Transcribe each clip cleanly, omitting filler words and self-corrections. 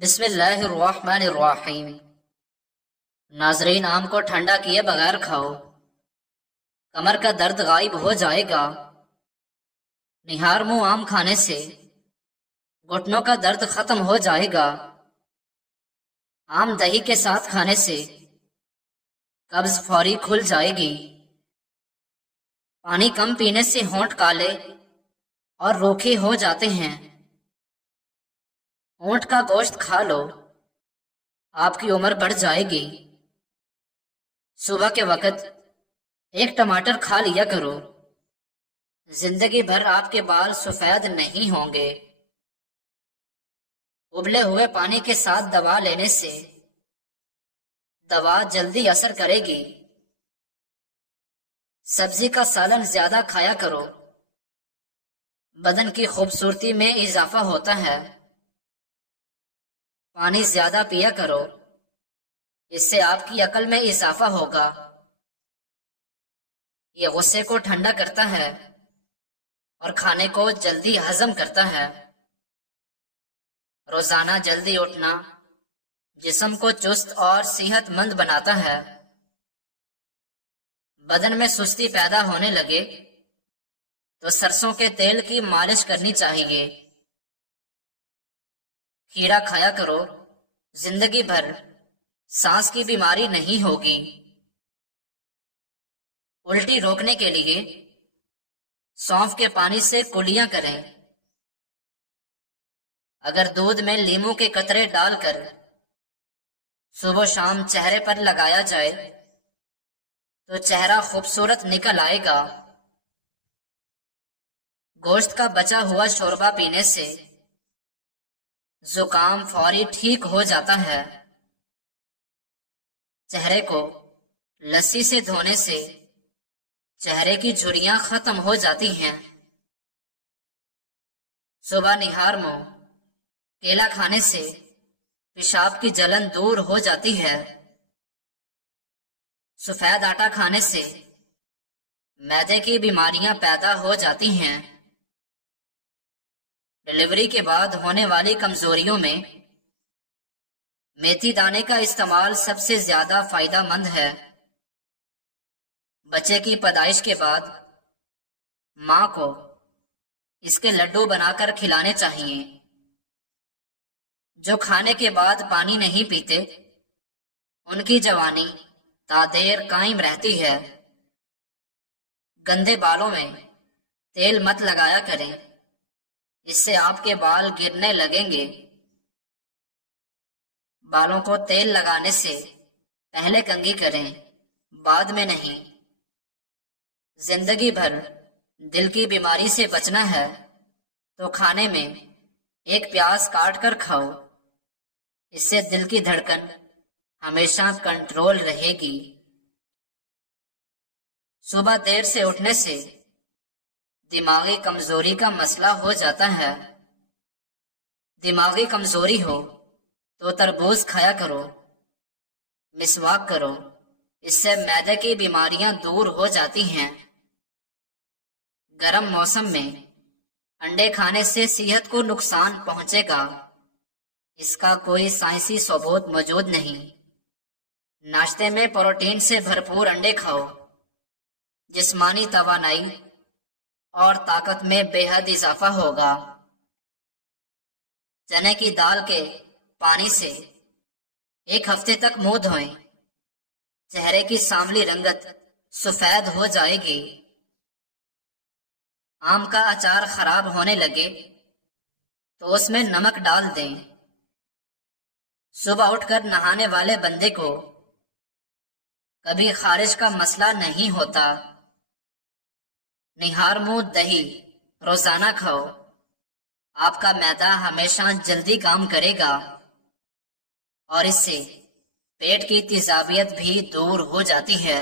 بسم اللہ الرحمن الرحیم۔ ناظرین، آم کو ٹھنڈا کیے بغیر کھاؤ، کمر کا درد غائب ہو جائے گا۔ نہار منہ آم کھانے سے گھٹنوں کا درد ختم ہو جائے گا۔ آم دہی کے ساتھ کھانے سے قبض فوری کھل جائے گی۔ پانی کم پینے سے ہونٹ کالے اور روکھے ہو جاتے ہیں۔ اونٹ کا گوشت کھا لو، آپ کی عمر بڑھ جائے گی۔ صبح کے وقت ایک ٹماٹر کھا لیا کرو، زندگی بھر آپ کے بال سفید نہیں ہوں گے۔ ابلے ہوئے پانی کے ساتھ دوا لینے سے دوا جلدی اثر کرے گی۔ سبزی کا سالن زیادہ کھایا کرو، بدن کی خوبصورتی میں اضافہ ہوتا ہے۔ پانی زیادہ پیا کرو، اس سے آپ کی عقل میں اضافہ ہوگا۔ یہ غصے کو ٹھنڈا کرتا ہے اور کھانے کو جلدی ہضم کرتا ہے۔ روزانہ جلدی اٹھنا جسم کو چست اور صحت مند بناتا ہے۔ بدن میں سستی پیدا ہونے لگے تو سرسوں کے تیل کی مالش کرنی چاہیے۔ کھیرا کھایا کرو، زندگی بھر سانس کی بیماری نہیں ہوگی۔ الٹی روکنے کے لیے سونف کے پانی سے کلیاں کریں۔ اگر دودھ میں لیموں کے قطرے ڈال کر صبح و شام چہرے پر لگایا جائے تو چہرہ خوبصورت نکل آئے گا۔ گوشت کا بچا ہوا شوربہ پینے سے زکام فوری ٹھیک ہو جاتا ہے۔ چہرے کو لسی سے دھونے سے چہرے کی جھریاں ختم ہو جاتی ہیں۔ صبح نہار منہ کیلا کھانے سے پیشاب کی جلن دور ہو جاتی ہے۔ سفید آٹا کھانے سے معدے کی بیماریاں پیدا ہو جاتی ہیں۔ ڈلیوری کے بعد ہونے والی کمزوریوں میں میتھی دانے کا استعمال سب سے زیادہ فائدہ مند ہے۔ بچے کی پیدائش کے بعد ماں کو اس کے لڈو بنا کر کھلانے چاہیے۔ جو کھانے کے بعد پانی نہیں پیتے ان کی جوانی تادیر قائم رہتی ہے۔ گندے بالوں میں تیل مت لگایا کریں، اس سے آپ کے بال گرنے لگیں گے۔ بالوں کو تیل لگانے سے پہلے کنگھی کریں، بعد میں نہیں۔ زندگی بھر دل کی بیماری سے بچنا ہے تو کھانے میں ایک پیاز کاٹ کر کھاؤ، اس سے دل کی دھڑکن ہمیشہ کنٹرول رہے گی۔ صبح دیر سے اٹھنے سے دماغی کمزوری کا مسئلہ ہو جاتا ہے۔ دماغی کمزوری ہو تو تربوز کھایا کرو، مسواک کرو، اس سے معدے کی بیماریاں دور ہو جاتی ہیں۔ گرم موسم میں انڈے کھانے سے صحت کو نقصان پہنچے گا، اس کا کوئی سائنسی ثبوت موجود نہیں۔ ناشتے میں پروٹین سے بھرپور انڈے کھاؤ، جسمانی توانائی اور طاقت میں بے حد اضافہ ہوگا۔ چنے کی دال کے پانی سے ایک ہفتے تک منہ دھوئیں، چہرے کی سانولی رنگت سفید ہو جائے گی۔ آم کا اچار خراب ہونے لگے تو اس میں نمک ڈال دیں۔ صبح اٹھ کر نہانے والے بندے کو کبھی خارش کا مسئلہ نہیں ہوتا۔ نہار منہ دہی روزانہ کھاؤ، آپ کا معدہ ہمیشہ جلدی کام کرے گا اور اس سے پیٹ کی تیزابیت بھی دور ہو جاتی ہے۔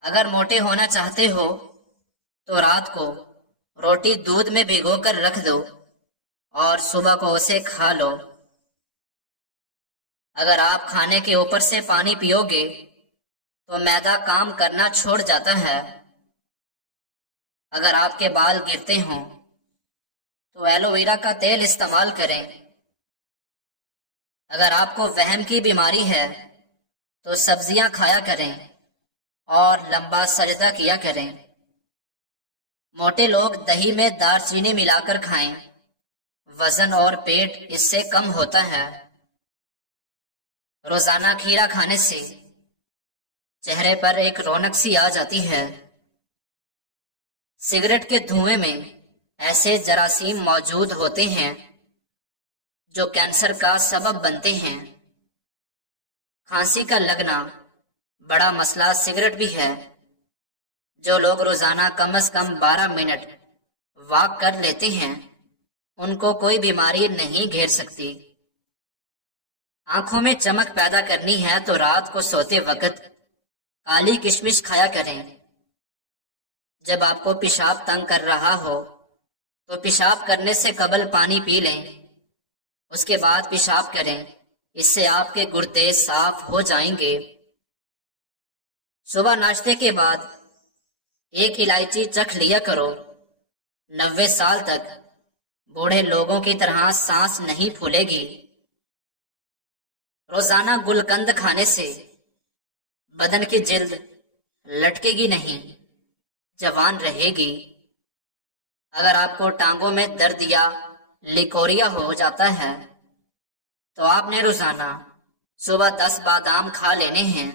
اگر موٹے ہونا چاہتے ہو تو رات کو روٹی دودھ میں بھگو کر رکھ دو اور صبح کو اسے کھا لو۔ اگر آپ کھانے کے اوپر سے پانی پیو گے تو معدہ کام کرنا چھوڑ جاتا ہے۔ اگر آپ کے بال گرتے ہوں تو ایلو ویرا کا تیل استعمال کریں، اگر آپ کو وہم کی بیماری ہے تو سبزیاں کھایا کریں اور لمبا سجدہ کیا کریں۔ موٹے لوگ دہی میں دار چینی ملا کر کھائیں، وزن اور پیٹ اس سے کم ہوتا ہے۔ روزانہ کھیرا کھانے سے چہرے پر ایک رونق سی آ جاتی ہے۔ سگریٹ کے دھوئیں میں ایسے جراثیم موجود ہوتے ہیں جو کینسر کا سبب بنتے ہیں۔ کھانسی کا لگنا بڑا مسئلہ سگریٹ بھی ہے۔ جو لوگ روزانہ کم از کم 12 منٹ واک کر لیتے ہیں ان کو کوئی بیماری نہیں گھیر سکتی۔ آنکھوں میں چمک پیدا کرنی ہے تو رات کو سوتے وقت کالی کشمش کھایا کریں۔ جب آپ کو پیشاب تنگ کر رہا ہو تو پیشاب کرنے سے قبل پانی پی لیں، اس کے بعد پیشاب کریں، اس سے آپ کے گردے صاف ہو جائیں گے۔ صبح ناشتے کے بعد ایک الائچی چکھ لیا کرو۔ 90 سال تک بوڑھے لوگوں کی طرح سانس نہیں پھولے گی۔ روزانہ گلقند کھانے سے بدن کی جلد لٹکے گی نہیں، جوان رہے گی۔ اگر آپ کو ٹانگوں میں درد یا لیکوریا ہو جاتا ہے تو آپ نے روزانہ صبح 10 بادام کھا لینے ہیں۔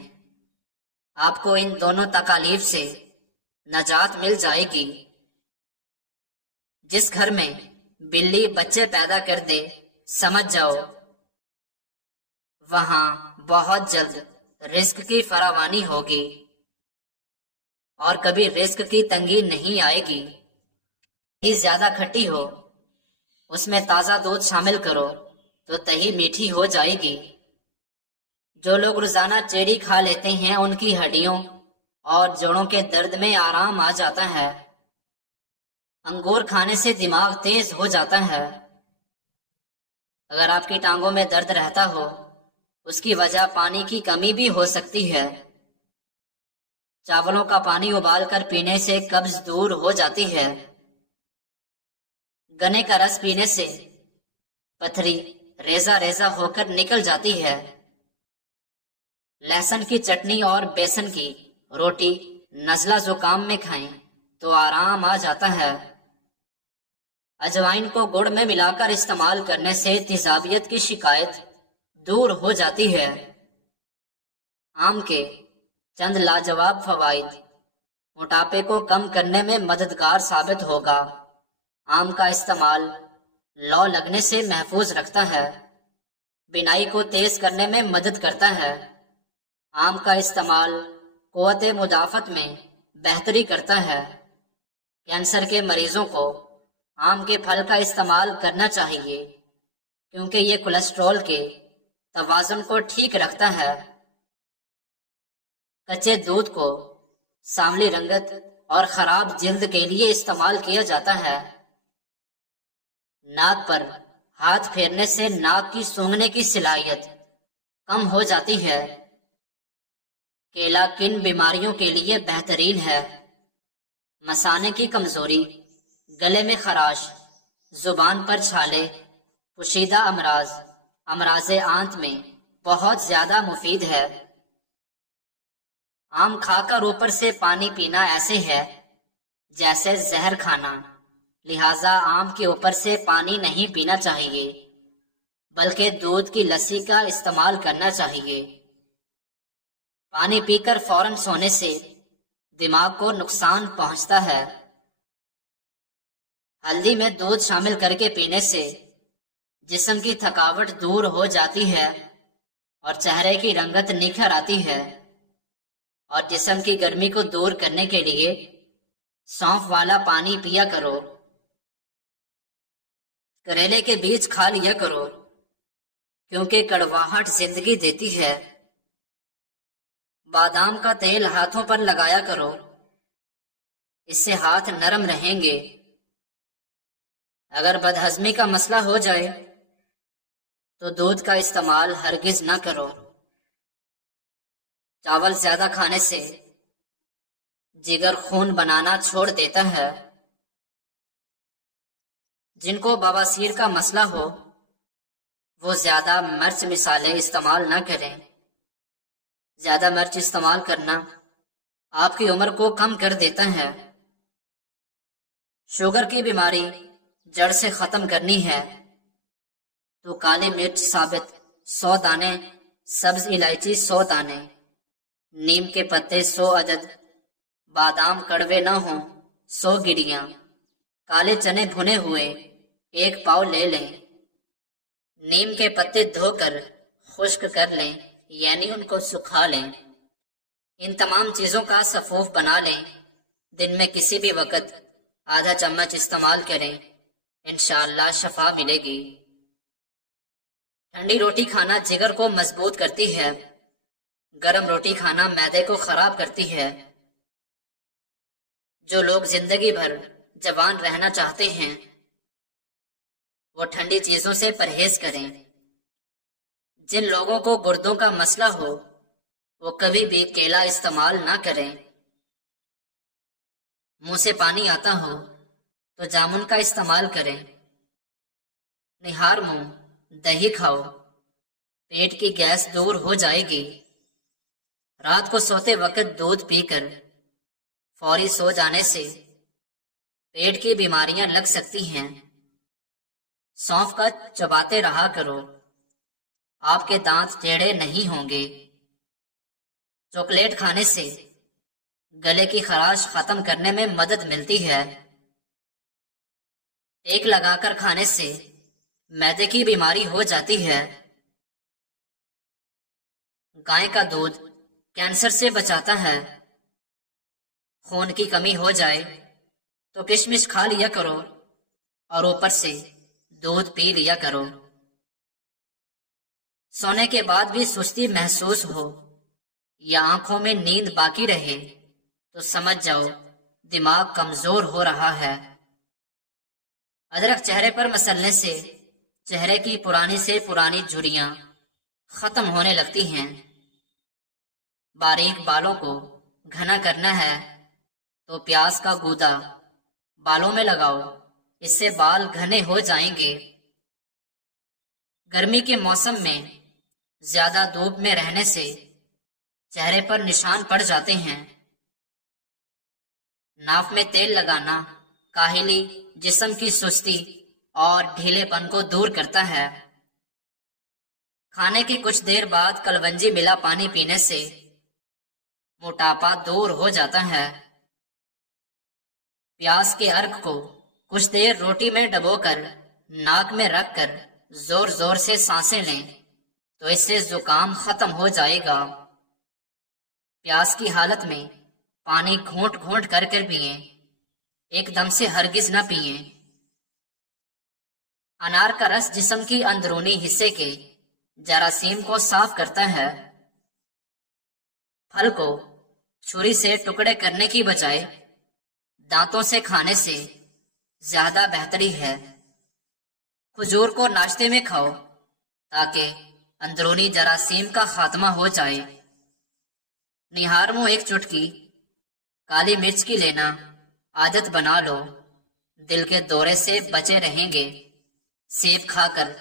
آپ کو ان دونوں تکالیف سے نجات مل جائے گی۔ جس گھر میں بلی بچے پیدا کر دے سمجھ جاؤ وہاں بہت جلد رزق کی فراوانی ہوگی اور کبھی رزق کی تنگی نہیں آئے گی۔ دہی زیادہ کھٹی ہو اس میں تازہ دودھ شامل کرو تو دہی میٹھی ہو جائے گی۔ جو لوگ روزانہ چیری کھا لیتے ہیں ان کی ہڈیوں اور جوڑوں کے درد میں آرام آ جاتا ہے۔ انگور کھانے سے دماغ تیز ہو جاتا ہے۔ اگر آپ کی ٹانگوں میں درد رہتا ہو اس کی وجہ پانی کی کمی بھی ہو سکتی ہے۔ چاولوں کا پانی ابال کر پینے سے قبض دور ہو جاتی ہے۔ گنے کا رس پینے سے پتھری ریزہ ریزہ ہو کر نکل جاتی ہے۔ لہسن کی چٹنی اور بیسن کی روٹی نزلہ زکام میں کھائیں تو آرام آ جاتا ہے۔ اجوائن کو گڑ میں ملا کر استعمال کرنے سے تیزابیت کی شکایت دور ہو جاتی ہے۔ آم کے چند لاجواب فوائد موٹاپے کو کم کرنے میں مددگار ثابت ہوگا۔ آم کا استعمال لو لگنے سے محفوظ رکھتا ہے، بینائی کو تیز کرنے میں مدد کرتا ہے۔ آم کا استعمال قوت مدافعت میں بہتری کرتا ہے۔ کینسر کے مریضوں کو آم کے پھل کا استعمال کرنا چاہیے کیونکہ یہ کولیسٹرول کے توازن کو ٹھیک رکھتا ہے۔ کچے دودھ کو سانولی رنگت اور خراب جلد کے لیے استعمال کیا جاتا ہے۔ ناک پر ہاتھ پھیرنے سے ناک کی سونگھنے کی صلاحیت کم ہو جاتی ہے۔ کیلا کن بیماریوں کے لیے بہترین ہے؟ مثانے کی کمزوری، گلے میں خراش، زبان پر چھالے، پوشیدہ امراض، امراض آنت میں بہت زیادہ مفید ہے۔ آم کھا کر اوپر سے پانی پینا ایسے ہے جیسے زہر کھانا، لہذا آم کے اوپر سے پانی نہیں پینا چاہیے بلکہ دودھ کی لسی کا استعمال کرنا چاہیے۔ پانی پی کر فوراً سونے سے دماغ کو نقصان پہنچتا ہے۔ ہلدی میں دودھ شامل کر کے پینے سے جسم کی تھکاوٹ دور ہو جاتی ہے اور چہرے کی رنگت نکھر آتی ہے، اور جسم کی گرمی کو دور کرنے کے لیے سونف والا پانی پیا کرو۔ کریلے کے بیج کھا لیا کرو کیونکہ کڑواہٹ زندگی دیتی ہے۔ بادام کا تیل ہاتھوں پر لگایا کرو، اس سے ہاتھ نرم رہیں گے۔ اگر بدہضمی کا مسئلہ ہو جائے تو دودھ کا استعمال ہرگز نہ کرو۔ چاول زیادہ کھانے سے جگر خون بنانا چھوڑ دیتا ہے۔ جن کو بواسیر کا مسئلہ ہو وہ زیادہ مرچ مسالے استعمال نہ کریں۔ زیادہ مرچ استعمال کرنا آپ کی عمر کو کم کر دیتا ہے۔ شوگر کی بیماری جڑ سے ختم کرنی ہے تو کالی مرچ ثابت 100 دانے، سبز الائچی 100 دانے، نیم کے پتے 100 عدد، بادام کڑوے نہ ہوں 100 گڈیاں، کالے چنے بھنے ہوئے 1 پاؤ لے لیں۔ نیم کے پتے دھو کر خشک کر لیں، یعنی ان کو سکھا لیں۔ ان تمام چیزوں کا سفوف بنا لیں۔ دن میں کسی بھی وقت آدھا چمچ استعمال کریں، انشاءاللہ شفا ملے گی۔ ٹھنڈی روٹی کھانا جگر کو مضبوط کرتی ہے، گرم روٹی کھانا معدے کو خراب کرتی ہے۔ جو لوگ زندگی بھر جوان رہنا چاہتے ہیں وہ ٹھنڈی چیزوں سے پرہیز کریں۔ جن لوگوں کو گردوں کا مسئلہ ہو وہ کبھی بھی کیلا استعمال نہ کریں۔ منہ سے پانی آتا ہو تو جامن کا استعمال کریں۔ نہار منہ دہی کھاؤ، پیٹ کی گیس دور ہو جائے گی۔ رات کو سوتے وقت دودھ پی کر فوری سو جانے سے پیٹ کی بیماریاں لگ سکتی ہیں۔ سونف کا چباتے رہا کرو، آپ کے دانت ٹیڑھے نہیں ہوں گے۔ چاکلیٹ کھانے سے گلے کی خراش ختم کرنے میں مدد ملتی ہے۔ ٹیک لگا کر کھانے سے معدے کی بیماری ہو جاتی ہے۔ گائے کا دودھ کینسر سے بچاتا ہے۔ خون کی کمی ہو جائے تو کشمش کھا لیا کرو اور اوپر سے دودھ پی لیا کرو۔ سونے کے بعد بھی سستی محسوس ہو یا آنکھوں میں نیند باقی رہے تو سمجھ جاؤ دماغ کمزور ہو رہا ہے۔ ادرک چہرے پر مسلنے سے چہرے کی پرانی سے پرانی جھریاں ختم ہونے لگتی ہیں۔ باریک بالوں کو گھنا کرنا ہے تو پیاز کا گودا بالوں میں لگاؤ، اس سے بال گھنے ہو جائیں گے۔ گرمی کے موسم میں زیادہ دھوپ میں رہنے سے چہرے پر نشان پڑ جاتے ہیں۔ ناف میں تیل لگانا کاہلی، جسم کی سستی اور ڈھیلے پن کو دور کرتا ہے۔ کھانے کی کچھ دیر بعد کلونجی ملا پانی پینے سے موٹاپا دور ہو جاتا ہے۔ پیاز کے ارک کو کچھ دیر روٹی میں ڈبو کر ناک میں رکھ کر زور زور سے سانسیں لیں تو اس سے زکام ختم ہو جائے گا۔ پیاس کی حالت میں پانی گھونٹ گھونٹ کر پئیں، ایک دم سے ہرگز نہ پئیں۔ انار کا رس جسم کی اندرونی حصے کے جراثیم کو صاف کرتا ہے۔ پھل کو چھری سے ٹکڑے کرنے کی بجائے دانتوں سے کھانے سے زیادہ بہتری ہے۔ کھجور کو ناشتے میں کھاؤ تاکہ اندرونی جراثیم کا خاتمہ ہو جائے۔ نہار منہ 1 چٹکی کالی مرچ کی لینا عادت بنا لو، دل کے دورے سے بچے رہیں گے۔ سیب کھا کر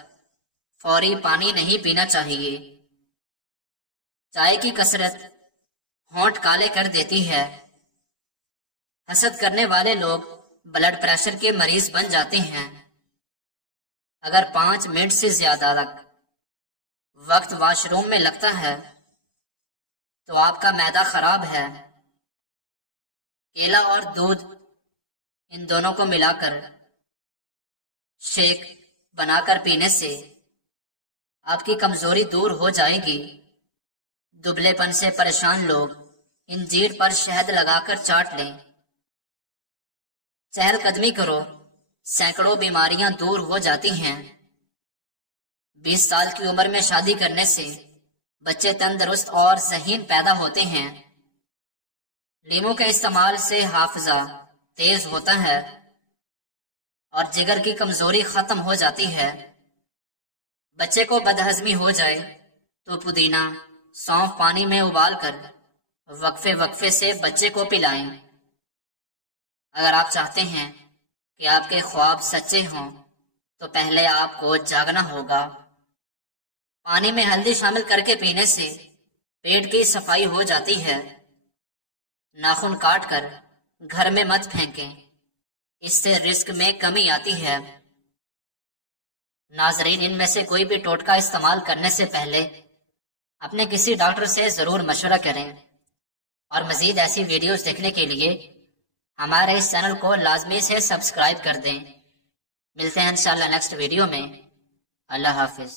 فوری پانی نہیں پینا چاہیے۔ چائے کی کثرت ہونٹ کالے کر دیتی ہے۔ حسد کرنے والے لوگ بلڈ پریشر کے مریض بن جاتے ہیں۔ اگر 5 منٹ سے زیادہ تک وقت واش روم میں لگتا ہے تو آپ کا معدہ خراب ہے۔ کیلا اور دودھ ان دونوں کو ملا کر شیک بنا کر پینے سے آپ کی کمزوری دور ہو جائے گی۔ دبلے پن سے پریشان لوگ انجیر پر شہد لگا کر چاٹ لیں۔ چہل قدمی کرو، سینکڑوں بیماریاں دور ہو جاتی ہیں۔ 20 سال کی عمر میں شادی کرنے سے بچے تندرست اور ذہین پیدا ہوتے ہیں۔ لیموں کے استعمال سے حافظہ تیز ہوتا ہے اور جگر کی کمزوری ختم ہو جاتی ہے۔ بچے کو بدہضمی ہو جائے تو پودینہ، سونف پانی میں ابال کر وقفے وقفے سے بچے کو پلائیں۔ اگر آپ چاہتے ہیں کہ آپ کے خواب سچے ہوں تو پہلے آپ کو جاگنا ہوگا۔ پانی میں ہلدی شامل کر کے پینے سے پیٹ کی صفائی ہو جاتی ہے۔ ناخن کاٹ کر گھر میں مت پھینکیں، اس سے رزق میں کمی آتی ہے۔ ناظرین، ان میں سے کوئی بھی ٹوٹکا استعمال کرنے سے پہلے اپنے کسی ڈاکٹر سے ضرور مشورہ کریں، اور مزید ایسی ویڈیوز دیکھنے کے لیے ہمارے اس چینل کو لازمی سے سبسکرائب کر دیں۔ ملتے ہیں انشاءاللہ نیکسٹ ویڈیو میں۔ اللہ حافظ۔